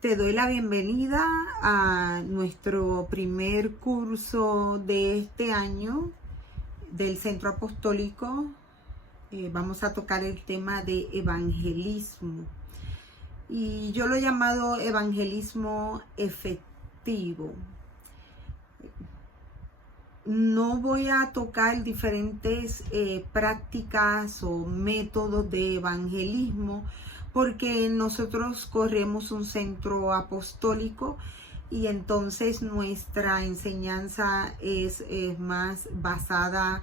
Te doy la bienvenida a nuestro primer curso de este año del Centro Apostólico. Vamos a tocar el tema de evangelismo. Y yo lo he llamado evangelismo efectivo. No voy a tocar diferentes prácticas o métodos de evangelismo, porque nosotros corremos un centro apostólico y entonces nuestra enseñanza es más basada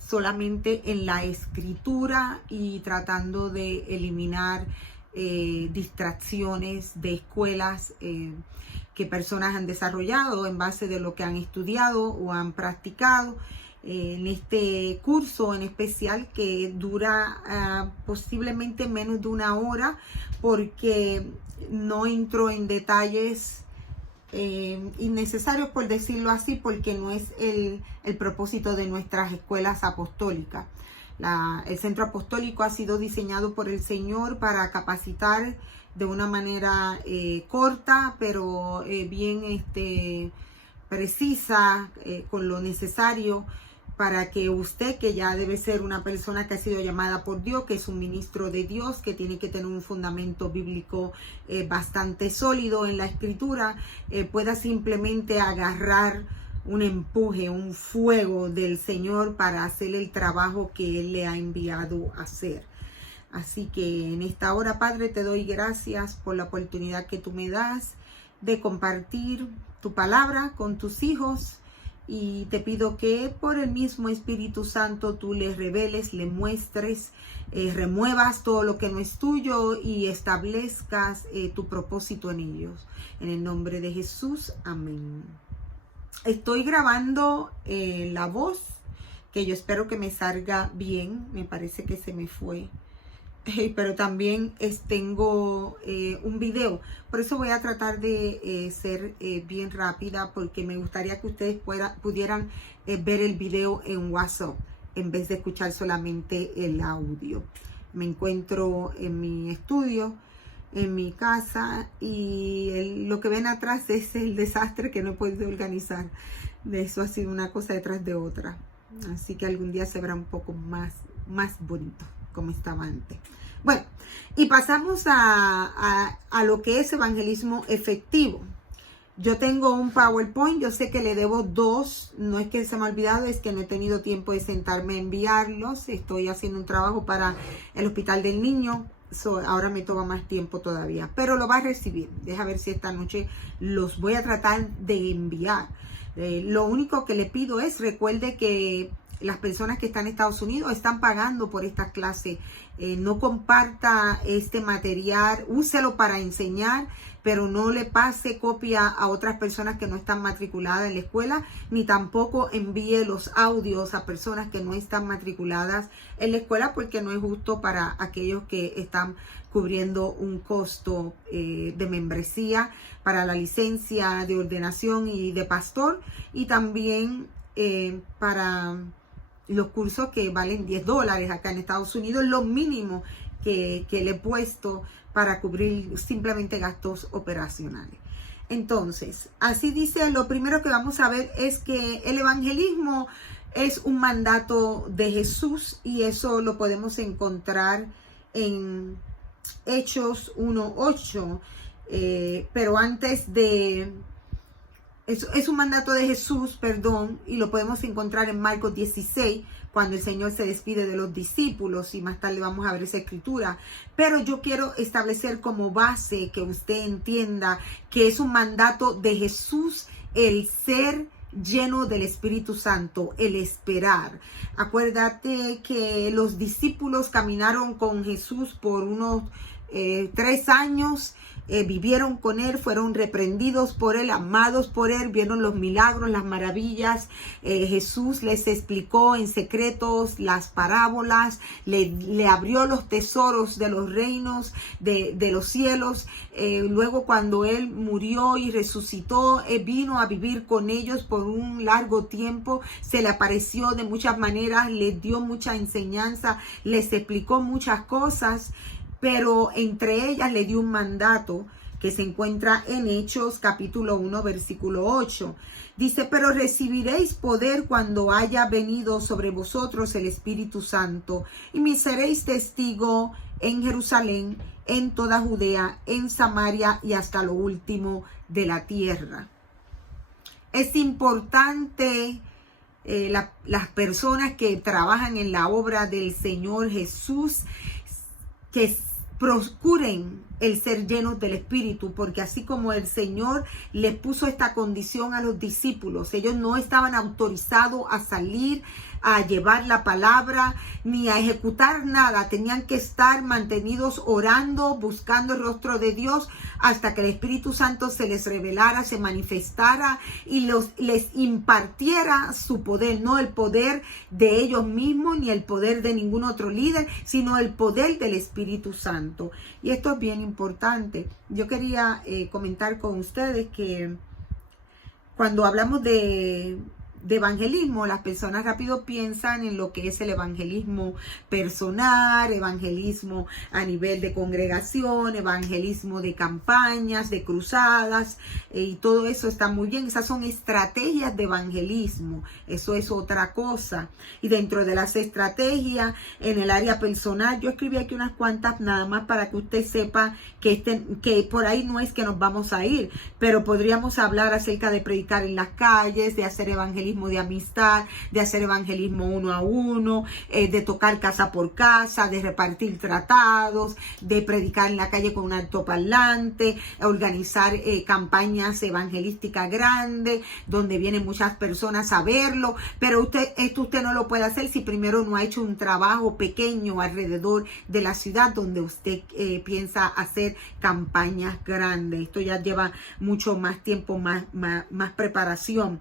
solamente en la escritura y tratando de eliminar distracciones de escuelas que personas han desarrollado en base de lo que han estudiado o han practicado. En este curso en especial, que dura posiblemente menos de una hora, porque no entro en detalles innecesarios, por decirlo así, porque no es el propósito de nuestras escuelas apostólicas. El centro apostólico ha sido diseñado por el Señor para capacitar de una manera corta, pero bien precisa, con lo necesario, para que usted, que ya debe ser una persona que ha sido llamada por Dios, que es un ministro de Dios, que tiene que tener un fundamento bíblico bastante sólido en la escritura, pueda simplemente agarrar un empuje, un fuego del Señor para hacer el trabajo que Él le ha enviado a hacer. Así que en esta hora, Padre, te doy gracias por la oportunidad que tú me das de compartir tu palabra con tus hijos. Y te pido que por el mismo Espíritu Santo tú les reveles, les muestres, remuevas todo lo que no es tuyo y establezcas tu propósito en ellos. En el nombre de Jesús, amén. Estoy grabando la voz, que yo espero que me salga bien. Me parece que se me fue. Pero también tengo un video, por eso voy a tratar de ser bien rápida, porque me gustaría que ustedes pudieran ver el video en WhatsApp en vez de escuchar solamente el audio. Me encuentro en mi estudio, en mi casa, y lo que ven atrás es el desastre que no he podido organizar. De eso ha sido una cosa detrás de otra, así que algún día se verá un poco más bonito como estaba antes. Bueno, y pasamos a lo que es evangelismo efectivo. Yo tengo un PowerPoint, yo sé que le debo 2, no es que se me ha olvidado, es que no he tenido tiempo de sentarme a enviarlos. Estoy haciendo un trabajo para el Hospital del Niño, ahora me toma más tiempo todavía, pero lo va a recibir. Deja ver si esta noche los voy a tratar de enviar. Lo único que le pido es, recuerde que las personas que están en Estados Unidos están pagando por esta clase. No comparta este material, úselo para enseñar, pero no le pase copia a otras personas que no están matriculadas en la escuela, ni tampoco envíe los audios a personas que no están matriculadas en la escuela, porque no es justo para aquellos que están cubriendo un costo de membresía para la licencia de ordenación y de pastor, y también para los cursos que valen $10 acá en Estados Unidos, lo mínimo que le he puesto para cubrir simplemente gastos operacionales. Entonces, así dice, lo primero que vamos a ver es que el evangelismo es un mandato de Jesús, y eso lo podemos encontrar en Hechos 1:8, pero antes de... Es un mandato de Jesús, y lo podemos encontrar en Marcos 16, cuando el Señor se despide de los discípulos, y más tarde vamos a ver esa escritura. Pero yo quiero establecer como base que usted entienda que es un mandato de Jesús el ser lleno del Espíritu Santo, el esperar. Acuérdate que los discípulos caminaron con Jesús por unos 3 años. Vivieron con Él, fueron reprendidos por Él, amados por Él, vieron los milagros, las maravillas. Jesús les explicó en secretos las parábolas, le abrió los tesoros de los reinos de los cielos. Luego, cuando Él murió y resucitó, Él vino a vivir con ellos por un largo tiempo. Se le apareció de muchas maneras, les dio mucha enseñanza, les explicó muchas cosas. Pero entre ellas le dio un mandato que se encuentra en Hechos capítulo 1 versículo 8. Dice, pero recibiréis poder cuando haya venido sobre vosotros el Espíritu Santo, y me seréis testigo en Jerusalén, en toda Judea, en Samaria y hasta lo último de la tierra. Es importante las personas que trabajan en la obra del Señor Jesús que procuren el ser llenos del Espíritu, porque así como el Señor les puso esta condición a los discípulos, ellos no estaban autorizados a salir a llevar la palabra ni a ejecutar nada, tenían que estar mantenidos orando, buscando el rostro de Dios hasta que el Espíritu Santo se les revelara, se manifestara y les impartiera su poder, no el poder de ellos mismos ni el poder de ningún otro líder, sino el poder del Espíritu Santo. Y esto es bien importante. Yo quería comentar con ustedes que cuando hablamos de evangelismo, las personas rápido piensan en lo que es el evangelismo personal, evangelismo a nivel de congregación, evangelismo de campañas, de cruzadas, y todo eso está muy bien. Esas son estrategias de evangelismo, eso es otra cosa. Y dentro de las estrategias, en el área personal, yo escribí aquí unas cuantas nada más para que usted sepa que por ahí no es que nos vamos a ir, pero podríamos hablar acerca de predicar en las calles, de hacer evangelismo de amistad, de hacer evangelismo uno a uno, de tocar casa por casa, de repartir tratados, de predicar en la calle con un altoparlante, organizar campañas evangelísticas grandes, donde vienen muchas personas a verlo, pero usted no lo puede hacer si primero no ha hecho un trabajo pequeño alrededor de la ciudad donde usted piensa hacer campañas grandes. Esto ya lleva mucho más tiempo, más preparación.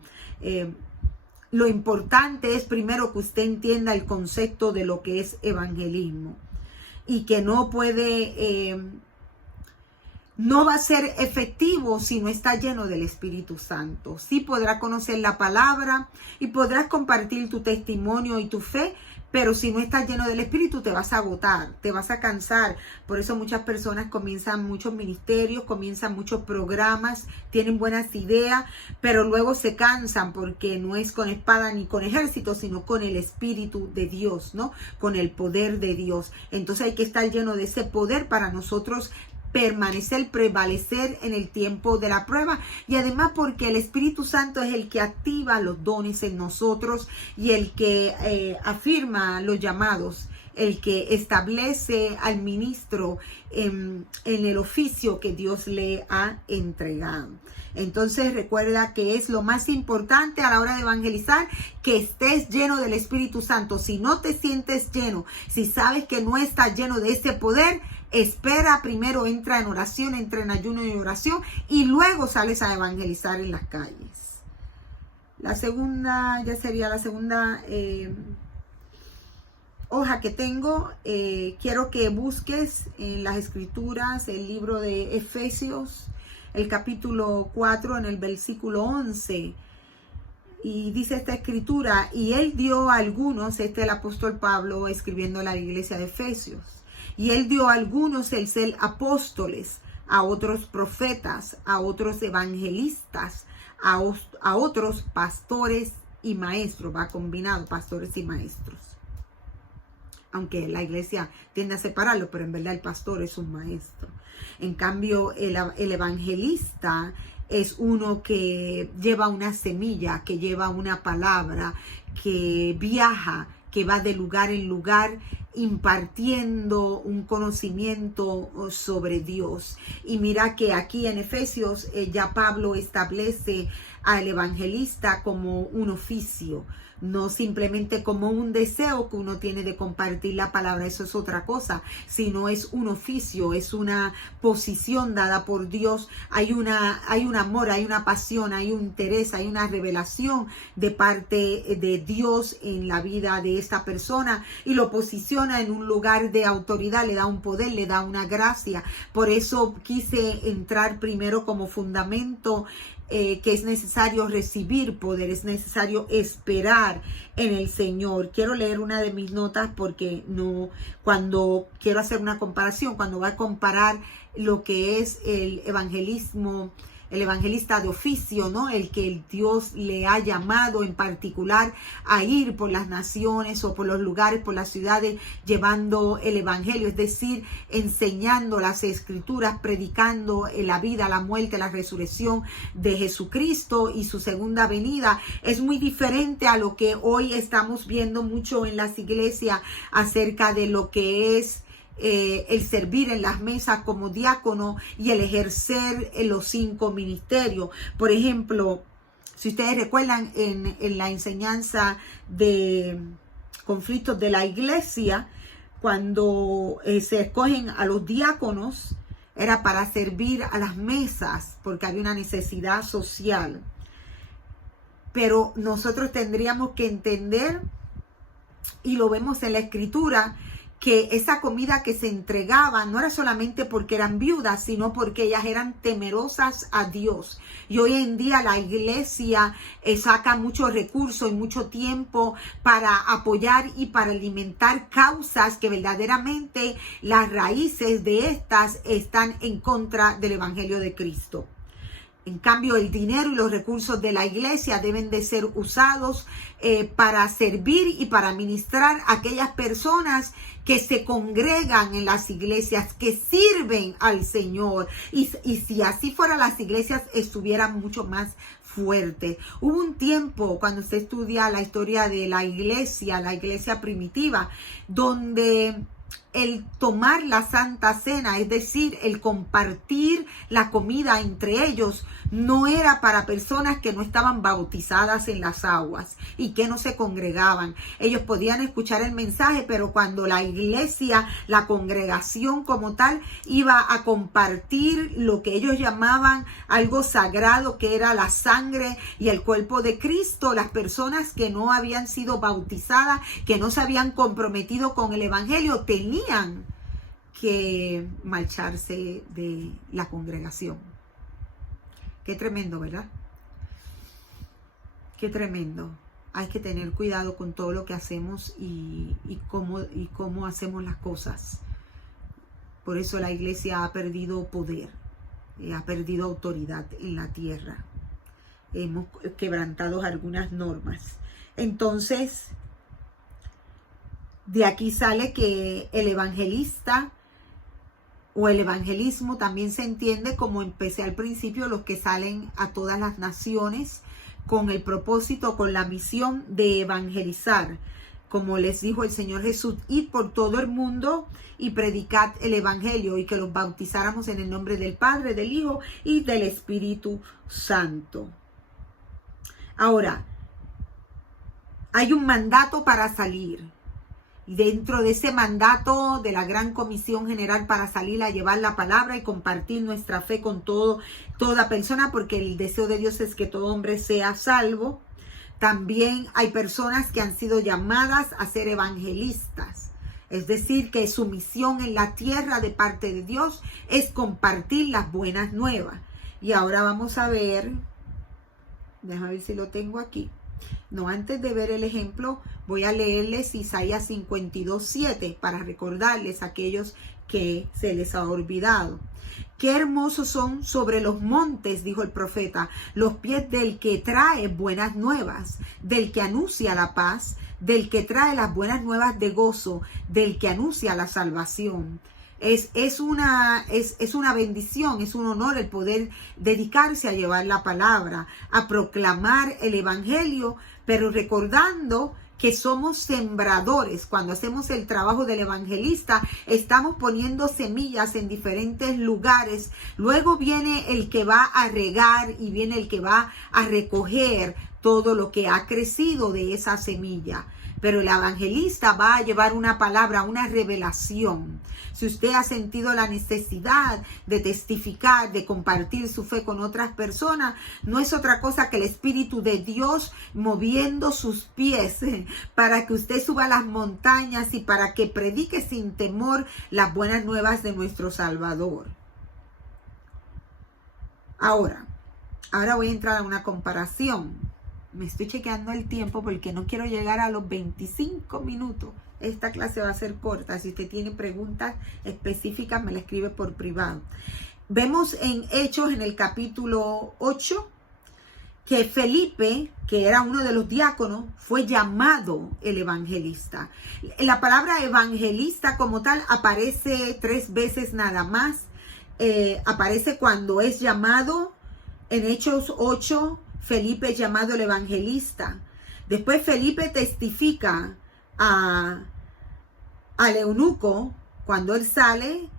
Lo importante es primero que usted entienda el concepto de lo que es evangelismo y que no va a ser efectivo si no está lleno del Espíritu Santo. Sí podrás conocer la palabra y podrás compartir tu testimonio y tu fe, pero si no estás lleno del Espíritu te vas a agotar, te vas a cansar. Por eso muchas personas comienzan muchos ministerios, comienzan muchos programas, tienen buenas ideas, pero luego se cansan porque no es con espada ni con ejército, sino con el Espíritu de Dios, ¿no? Con el poder de Dios. Entonces hay que estar lleno de ese poder para nosotros permanecer, prevalecer en el tiempo de la prueba, y además porque el Espíritu Santo es el que activa los dones en nosotros y el que afirma los llamados, el que establece al ministro en el oficio que Dios le ha entregado. Entonces recuerda que es lo más importante a la hora de evangelizar, que estés lleno del Espíritu Santo. Si no te sientes lleno, si sabes que no estás lleno de ese poder, espera, primero entra en oración, entra en ayuno y oración y luego sales a evangelizar en las calles. La segunda, ya sería la segunda hoja que tengo. Quiero que busques en las Escrituras el libro de Efesios, el capítulo 4 en el versículo 11. Y dice esta escritura, y él dio a algunos, el apóstol Pablo escribiendo a la iglesia de Efesios, y él dio a algunos el ser apóstoles, a otros profetas, a otros evangelistas, a otros pastores y maestros. Va combinado, pastores y maestros. Aunque la iglesia tiende a separarlo, pero en verdad el pastor es un maestro. En cambio, el evangelista es uno que lleva una semilla, que lleva una palabra, que viaja, que va de lugar en lugar impartiendo un conocimiento sobre Dios. Y mira que aquí en Efesios ya Pablo establece al evangelista como un oficio, no simplemente como un deseo que uno tiene de compartir la palabra, eso es otra cosa, sino es un oficio, es una posición dada por Dios. Hay un amor, hay una pasión, hay un interés, hay una revelación de parte de Dios en la vida de esta persona y lo posiciona en un lugar de autoridad, le da un poder, le da una gracia. Por eso quise entrar primero como fundamento que es necesario recibir poder, es necesario esperar en el Señor. Quiero leer una de mis notas porque cuando quiero hacer una comparación, cuando voy a comparar lo que es el evangelismo, el evangelista de oficio, ¿no? El que Dios le ha llamado en particular a ir por las naciones o por los lugares, por las ciudades, llevando el evangelio, es decir, enseñando las escrituras, predicando la vida, la muerte, la resurrección de Jesucristo y su segunda venida. Es muy diferente a lo que hoy estamos viendo mucho en las iglesias acerca de lo que es el servir en las mesas como diácono y el ejercer los 5 ministerios. Por ejemplo, si ustedes recuerdan en la enseñanza de conflictos de la iglesia, cuando se escogen a los diáconos, era para servir a las mesas porque había una necesidad social. Pero nosotros tendríamos que entender, y lo vemos en la escritura, que esa comida que se entregaba no era solamente porque eran viudas, sino porque ellas eran temerosas a Dios. Y hoy en día la iglesia saca muchos recursos y mucho tiempo para apoyar y para alimentar causas que verdaderamente las raíces de estas están en contra del Evangelio de Cristo. En cambio, el dinero y los recursos de la iglesia deben de ser usados para servir y para ministrar a aquellas personas que se congregan en las iglesias, que sirven al Señor. Y si así fuera, las iglesias estuvieran mucho más fuertes. Hubo un tiempo, cuando usted estudia la historia de la iglesia primitiva, donde el tomar la Santa Cena, es decir, el compartir la comida entre ellos, no era para personas que no estaban bautizadas en las aguas y que no se congregaban. Ellos podían escuchar el mensaje, pero cuando la iglesia, la congregación como tal, iba a compartir lo que ellos llamaban algo sagrado, que era la sangre y el cuerpo de Cristo, las personas que no habían sido bautizadas, que no se habían comprometido con el evangelio, tenían que marcharse de la congregación. Qué tremendo, ¿verdad? Qué tremendo. Hay que tener cuidado con todo lo que hacemos y cómo hacemos las cosas. Por eso la iglesia ha perdido poder, ha perdido autoridad en la tierra. Hemos quebrantado algunas normas. Entonces, de aquí sale que el evangelista o el evangelismo también se entiende, como empecé al principio, los que salen a todas las naciones con el propósito, con la misión de evangelizar. Como les dijo el Señor Jesús, id por todo el mundo y predicad el evangelio, y que los bautizáramos en el nombre del Padre, del Hijo y del Espíritu Santo. Ahora, hay un mandato para salir. Y dentro de ese mandato de la Gran Comisión General para salir a llevar la palabra y compartir nuestra fe con toda persona, porque el deseo de Dios es que todo hombre sea salvo, también hay personas que han sido llamadas a ser evangelistas. Es decir, que su misión en la tierra de parte de Dios es compartir las buenas nuevas. Y ahora vamos a ver, déjame ver si lo tengo aquí. No, antes de ver el ejemplo, voy a leerles Isaías 52:7 para recordarles a aquellos que se les ha olvidado. Qué hermosos son sobre los montes, dijo el profeta, los pies del que trae buenas nuevas, del que anuncia la paz, del que trae las buenas nuevas de gozo, del que anuncia la salvación. Es una bendición, es un honor el poder dedicarse a llevar la palabra, a proclamar el evangelio, pero recordando que somos sembradores. Cuando hacemos el trabajo del evangelista, estamos poniendo semillas en diferentes lugares. Luego viene el que va a regar y viene el que va a recoger todo lo que ha crecido de esa semilla. Pero el evangelista va a llevar una palabra, una revelación. Si usted ha sentido la necesidad de testificar, de compartir su fe con otras personas, no es otra cosa que el Espíritu de Dios moviendo sus pies para que usted suba las montañas y para que predique sin temor las buenas nuevas de nuestro Salvador. Ahora, Ahora voy a entrar a una comparación. Me estoy chequeando el tiempo porque no quiero llegar a los 25 minutos. Esta clase va a ser corta. Si usted tiene preguntas específicas, me la escribe por privado. Vemos en Hechos, en el capítulo 8, que Felipe, que era uno de los diáconos, fue llamado el evangelista. La palabra evangelista como tal aparece 3 veces nada más. Aparece cuando es llamado. En Hechos 8, Felipe es llamado el evangelista. Después Felipe testifica al eunuco cuando él sale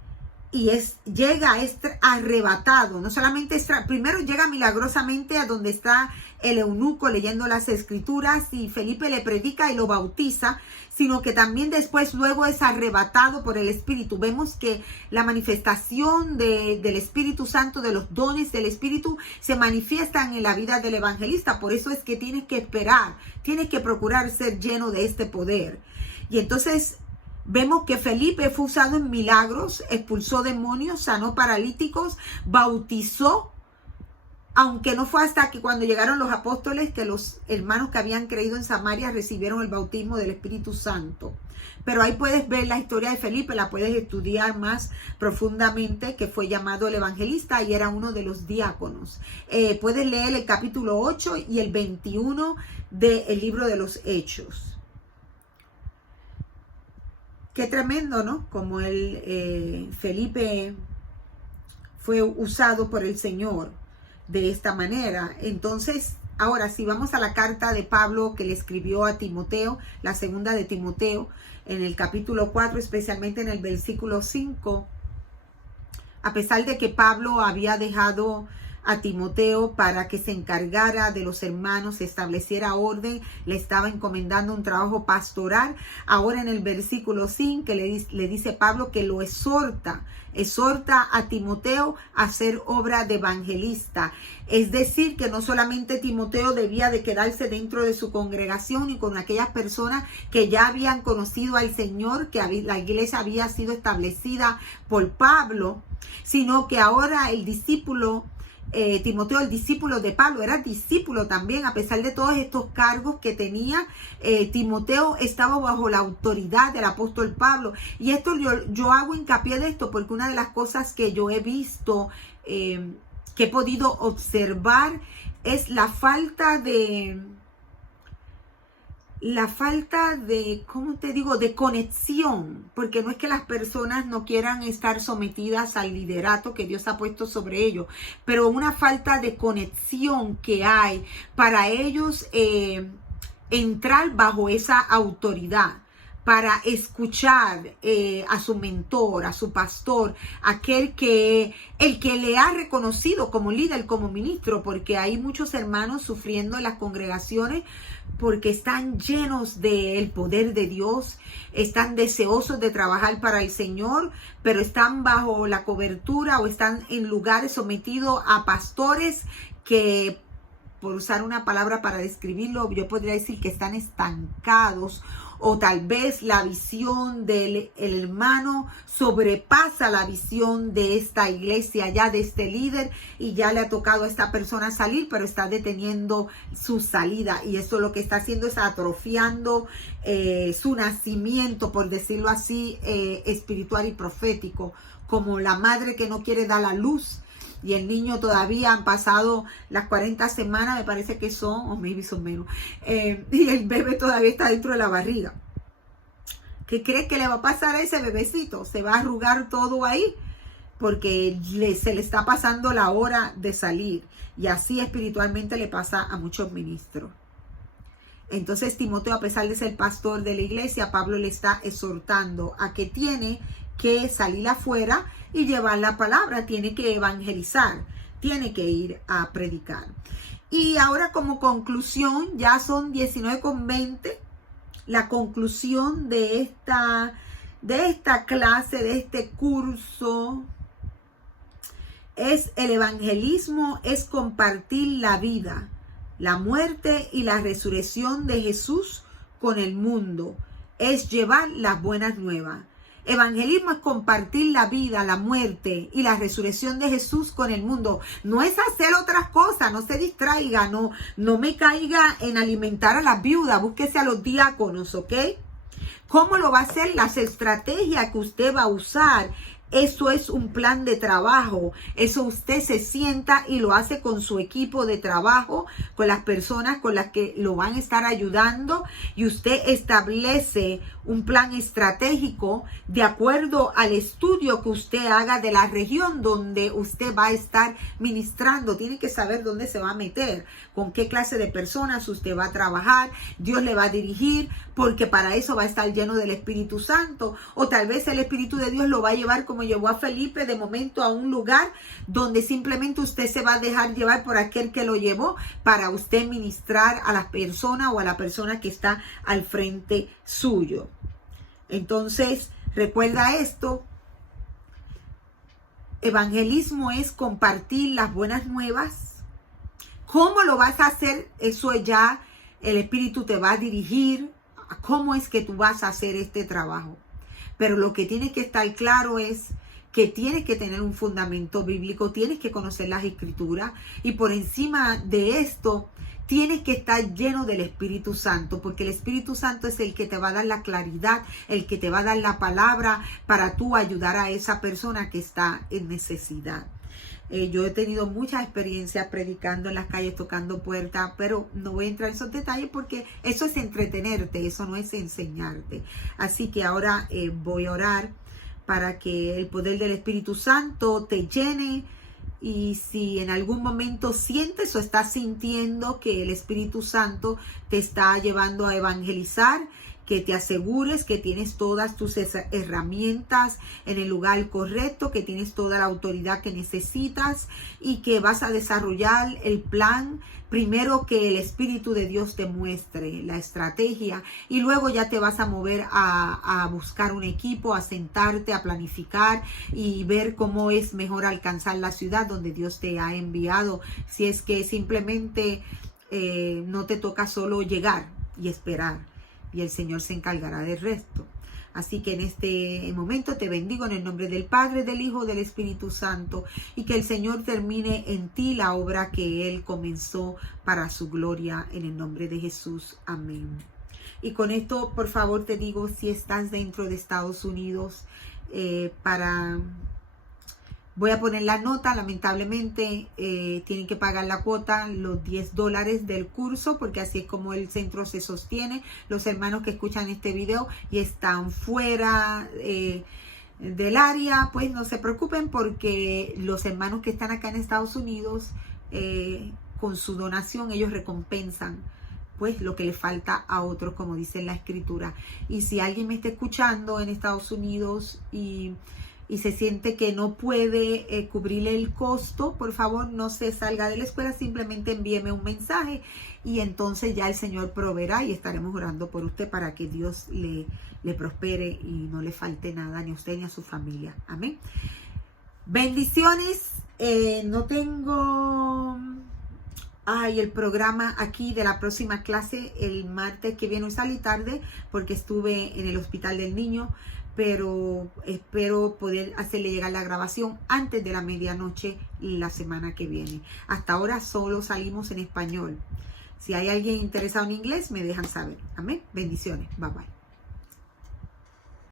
y llega arrebatado. No solamente primero llega milagrosamente a donde está el eunuco leyendo las escrituras y Felipe le predica y lo bautiza, sino que también después luego es arrebatado por el Espíritu. Vemos que la manifestación del Espíritu Santo, de los dones del Espíritu, se manifiestan en la vida del evangelista. Por eso es que tienes que esperar, tienes que procurar ser lleno de este poder. Y entonces vemos que Felipe fue usado en milagros, expulsó demonios, sanó paralíticos, bautizó, aunque no fue hasta que cuando llegaron los apóstoles que los hermanos que habían creído en Samaria recibieron el bautismo del Espíritu Santo. Pero ahí puedes ver la historia de Felipe, la puedes estudiar más profundamente, que fue llamado el evangelista y era uno de los diáconos. Puedes leer el capítulo 8 y el 21 del libro de los Hechos. Qué tremendo, ¿no? Como Felipe fue usado por el Señor de esta manera. Entonces, ahora si vamos a la carta de Pablo que le escribió a Timoteo, la segunda de Timoteo, en el capítulo 4, especialmente en el versículo 5, a pesar de que Pablo había dejado a Timoteo para que se encargara de los hermanos, estableciera orden, le estaba encomendando un trabajo pastoral. Ahora en el versículo 5 le dice Pablo que lo exhorta a Timoteo a hacer obra de evangelista. Es decir, que no solamente Timoteo debía de quedarse dentro de su congregación y con aquellas personas que ya habían conocido al Señor, que la iglesia había sido establecida por Pablo, sino que ahora el discípulo Timoteo, el discípulo de Pablo, era discípulo también, a pesar de todos estos cargos que tenía. Timoteo estaba bajo la autoridad del apóstol Pablo. Y esto yo hago hincapié de esto porque una de las cosas que yo he visto, que he podido observar, es la falta de, ¿cómo te digo?, de conexión, porque no es que las personas no quieran estar sometidas al liderato que Dios ha puesto sobre ellos, pero una falta de conexión que hay para ellos entrar bajo esa autoridad, para escuchar a su mentor, a su pastor, el que le ha reconocido como líder, como ministro, porque hay muchos hermanos sufriendo en las congregaciones porque están llenos del poder de Dios, están deseosos de trabajar para el Señor, pero están bajo la cobertura o están en lugares sometidos a pastores que, por usar una palabra para describirlo, yo podría decir que están estancados, o tal vez la visión del hermano sobrepasa la visión de esta iglesia, ya de este líder, y ya le ha tocado a esta persona salir, pero está deteniendo su salida, y eso lo que está haciendo es atrofiando su nacimiento, por decirlo así, espiritual y profético, como la madre que no quiere dar la luz. Y el niño todavía han pasado las 40 semanas, me parece que son, o maybe son menos. Y el bebé todavía está dentro de la barriga. ¿Qué cree que le va a pasar a ese bebecito? Se va a arrugar todo ahí porque se le está pasando la hora de salir. Y así espiritualmente le pasa a muchos ministros. Entonces Timoteo, a pesar de ser pastor de la iglesia, Pablo le está exhortando a que tiene que salir afuera y llevar la palabra, tiene que evangelizar, tiene que ir a predicar. Y ahora como conclusión, ya son 19:20, la conclusión de esta clase, de este curso, es el evangelismo, es compartir la vida, la muerte y la resurrección de Jesús con el mundo, es llevar las buenas nuevas. Evangelismo es compartir la vida, la muerte y la resurrección de Jesús con el mundo. No es hacer otras cosas, no se distraiga, no me caiga en alimentar a las viudas, búsquese a los diáconos, ¿ok? ¿Cómo lo va a hacer? Las estrategias que usted va a usar. Eso es un plan de trabajo. Eso usted se sienta y lo hace con su equipo de trabajo, con las personas con las que lo van a estar ayudando, y usted establece un plan estratégico de acuerdo al estudio que usted haga de la región donde usted va a estar ministrando. Tiene que saber dónde se va a meter, con qué clase de personas usted va a trabajar. Dios le va a dirigir, porque para eso va a estar lleno del Espíritu Santo. O tal vez el Espíritu de Dios lo va a llevar, como llevó a Felipe de momento, a un lugar donde simplemente usted se va a dejar llevar por aquel que lo llevó, para usted ministrar a la persona o a la persona que está al frente suyo. Entonces, recuerda esto: evangelismo es compartir las buenas nuevas. ¿Cómo lo vas a hacer? Eso ya el Espíritu te va a dirigir a cómo es que tú vas a hacer este trabajo. Pero lo que tienes que estar claro es que tienes que tener un fundamento bíblico, tienes que conocer las Escrituras, y por encima de esto tienes que estar lleno del Espíritu Santo, porque el Espíritu Santo es el que te va a dar la claridad, el que te va a dar la palabra para tú ayudar a esa persona que está en necesidad. Yo he tenido muchas experiencias predicando en las calles, tocando puertas, pero no voy a entrar en esos detalles porque eso es entretenerte, eso no es enseñarte. Así que ahora voy a orar para que el poder del Espíritu Santo te llene. Y si en algún momento sientes o estás sintiendo que el Espíritu Santo te está llevando a evangelizar, que te asegures que tienes todas tus herramientas en el lugar correcto, que tienes toda la autoridad que necesitas y que vas a desarrollar el plan. Primero que el Espíritu de Dios te muestre la estrategia, y luego ya te vas a mover a buscar un equipo, a sentarte, a planificar y ver cómo es mejor alcanzar la ciudad donde Dios te ha enviado. Si es que simplemente no te toca solo llegar y esperar, y el Señor se encargará del resto. Así que en este momento te bendigo en el nombre del Padre, del Hijo, del Espíritu Santo, y que el Señor termine en ti la obra que Él comenzó para su gloria, en el nombre de Jesús. Amén. Y con esto, por favor, te digo, si estás dentro de Estados Unidos, voy a poner la nota, lamentablemente tienen que pagar la cuota, los $10 del curso, porque así es como el centro se sostiene. Los hermanos que escuchan este video y están fuera del área, pues no se preocupen, porque los hermanos que están acá en Estados Unidos, con su donación, ellos recompensan pues lo que le falta a otros, como dice en la Escritura. Y si alguien me está escuchando en Estados Unidos y se siente que no puede cubrirle el costo, por favor no se salga de la escuela, simplemente envíeme un mensaje y entonces ya el Señor proveerá, y estaremos orando por usted para que Dios le prospere y no le falte nada, ni a usted ni a su familia. Amén. Bendiciones. No tengo el programa aquí de la próxima clase el martes que viene. Hoy salí tarde porque estuve en el hospital del niño, pero espero poder hacerle llegar la grabación antes de la medianoche la semana que viene. Hasta ahora solo salimos en español. Si hay alguien interesado en inglés, me dejan saber. Amén. Bendiciones. Bye bye.